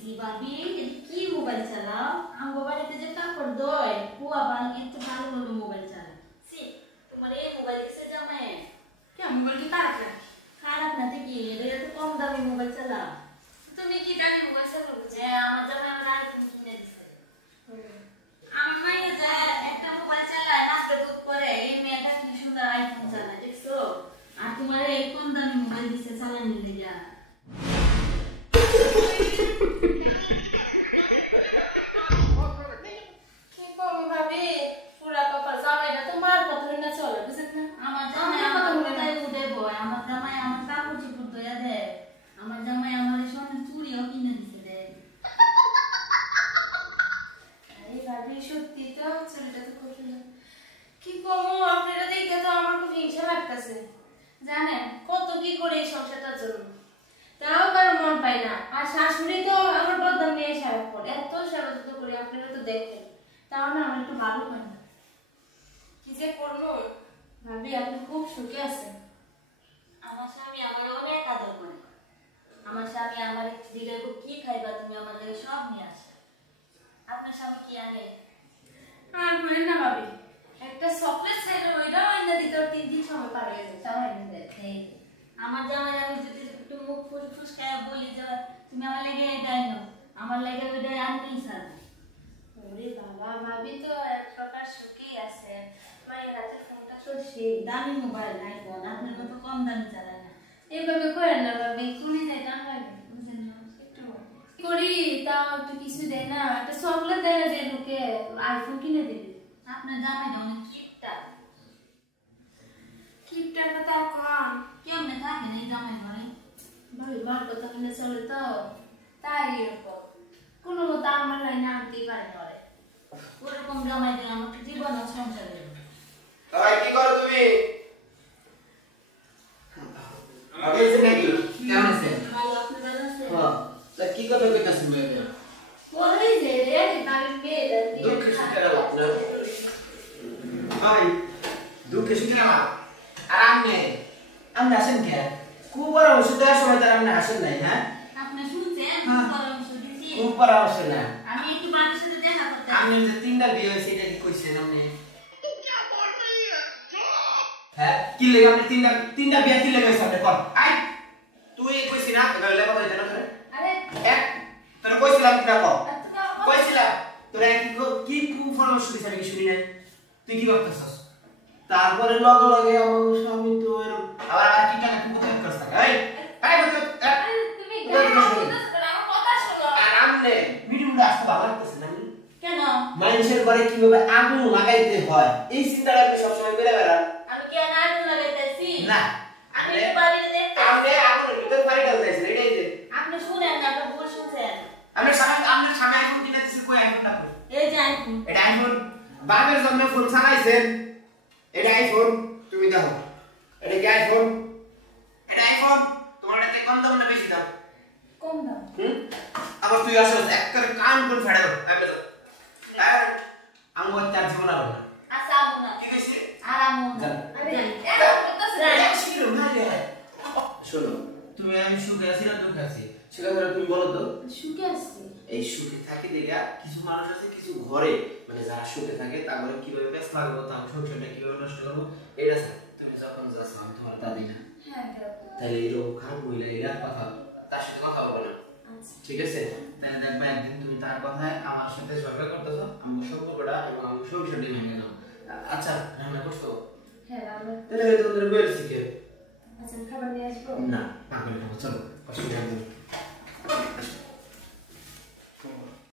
C ভাবি কি mobile চালাও আমগো বাড়িতে যে কাপড় দয় পুয়া বান এত ভালোভাবে মোবাইল চালায় সি তোমার এই মোবাইল কিসে জামায় কে মোবাইল কি খারাপ না তো কি এটা তো কম দামি মোবাইল চালাও তুমি কি দামি মোবাইল চালাও যে আমার জামাই আমার আইফোন কিনে দিছে আমার মাইয়া যা একটা মোবাইল চালায় নাচতে লোক করে এই মেয়েটা কি সুন্দর আইফোন চালায় দেখছো আর তোমার এই কম দামি মোবাইল দিছে চালানি লেগা কি করব ভাবি পুরা কপাল জামাইটা তোমার কথা না চলে বুঝছ না আমার জামাই আমার কথাই উঠে বয় আমার জামাই আমার কাপড় চোপড় দয়া দেয় আমার জামাই আমার সোনার চুড়িও কিনে দিছে রে আরে ভাবি সত্যি তো চুরিটা তো খুব সুন্দর কি করব আপনারা দেখে তো আমার খুব হিংসা লাগতেছে জানেন কত কি করে এই সংসারটা চলবে তাও কারো মন পায় না আর শাশুড়ি তো আমার বদনাম নিয়ে সারা করে এত সেবা যত্ন করে আপনারা তো দেখেন তাও না আমার একটু ভালো হয় না কি যে করবো ভাবি আপনি খুব সুখে আছেন আমার স্বামী আমার অনেক আদর করে আমার স্বামী আমার দিলে কি খাইবা তুমি আমার লাগে সব নিয়ে আসে আপনার স্বামী কি আনে আর হয় না ভাবি একটা চকলেট খাইলে ওইটাও এনে দিতে 3 দিন সময় পার হয়ে যায় তাও এনে দেয় আমার জামাই আমি যদি একটু মুখ ফুসকায়া বলি যে তুমি আমার লাগে এটা আনো আমার লাগে ওইটা আনতেই স্যার ওরে বাবা ভাবি তো এক প্রকার সুখেই আছে মায়ের হাতে ফোনটা তো সেই দামি মোবাইল আইফোন আপনার মতো কম দামি চালায় না এইভাবে করেন না ভাবি কোনে যায় না লাগে বুঝেন না একটু কি করি তাও একটু কিছু দেয় না একটা চকলেট দেয় না যে লোকে আইফোন কিনে দিবে আপনার জামাইটা অনেক কিপটার কথা কম কেমনে থাকে না এই জামাই ঘরে ভাবি মার কথা কিনে চলে তো তাই এরকম কোনো মতো আমার লাইনে আনতেই পারে না ওরে ওরকম জামাই দিয়ে আমাকে জীবন ও সংসার দেবে ভাই কি করো তুমি আগে এসে নাকি কেমন আছেন ভালো আপনি ভালো আছেন হ্যাঁ তা কি কথা কইতাছেন ভাই বলেই যে রে বাড়ির মেয়েদের দুঃখ সুখের আলাপ না ভাই দুঃখ সুখের আলাপ আর আপনি আসেন কে খুব পরামর্শ দেওয়ার সময় তার আপনি আসেন নাই হ্যাঁ আপনি শুনছেন হ্যাঁ। পরামর্শ দিছি খুব পরামর্শ না আমি একটু বাড়ির সাথে দেখা করতে আপনি যে 3টা বিয়ে হয়েছে এটা কি কইছেন আপনি হ্যাঁ কি লাগে আপনি 3টা বিয়ে কি লাগে হইছে আপনি কর আই তুই কইছিস না এবার লেখা হইছে না তোরে আরে এক তোরে কইছিলাম কি না কর কইছিলাম তোরে কি পরামর্শ দিছ আমি শুনি নাই তুই কি করতেছস তারপরে লগে লগে আমার স্বামী তো আবার আর কি টাকা কি কোথায় করছ এই এই বলতো আরে তুমি আমার কথা শোনো আর আমনে ভিডিওটা আসতে ভালো লাগতেছে না কেন মানুষের ঘরে কিভাবে আগুন লাগাইতে হয় এই চিন্তাটা আপনি সবসময় করে বেড়ান আমি কি আগুন লাগাইতেছি না আমি তো বাড়িতে দেখতে আপনি আগুনের ভিতর ফাড়ি ঢালতেছেন এটাই যে আপনি শুনেন না তো ভুল শুনছেন আপনার স্বামী আইফোন কিনে দিয়েছে কই আইফোনটা কই এই যে আইফোন এটা আইফোন বাপের জন্য ফোন চালাইছেন এটা আইফোন তুমি দেখো এটা কি আইফোন এটা আইফোন তোমার এতে কম দাম না বেশি দাম কম দাম আবার তুই আসো একবার কান করে ফেড়ে দাও আমি তো আমার তার জীবন আর না আচ্ছা আবু না কি কইছি আরাম আরে শিরো না রে শোনো তুমি আমি সুখে আছি না দুঃখে আছি সেটা ধরে তুমি বলো তো সুখে আছি এই সুখে থাকে দেখা কিছু মানুষ আছে কিছু ঘরে মানে যারা সুখে থাকে তার ঘরে কিভাবে ব্যস্ত লাগবো তার সংসারটা কিভাবে নষ্ট করবো এটা স্যার তুমি যখন যাচ্ছ আমি তোমার দাদি না হ্যাঁ তাহলে এরকম খারাপ মহিলা এরা কথা তার সাথে কথা বলবো না ঠিক আছে তাহলে দেখবে একদিন তুমি তার কথায় আমার সাথে ঝগড়া করতেছো আমার সম্পর্কটা এবং আমার সংসারটি ভেঙে নাও আচ্ছা রান্না করছো হ্যাঁ তাহলে তোমাদের বইয়ের শিখে আচ্ছা খাবার নিয়ে আসবো না পাগল চলো অসুবিধা নেই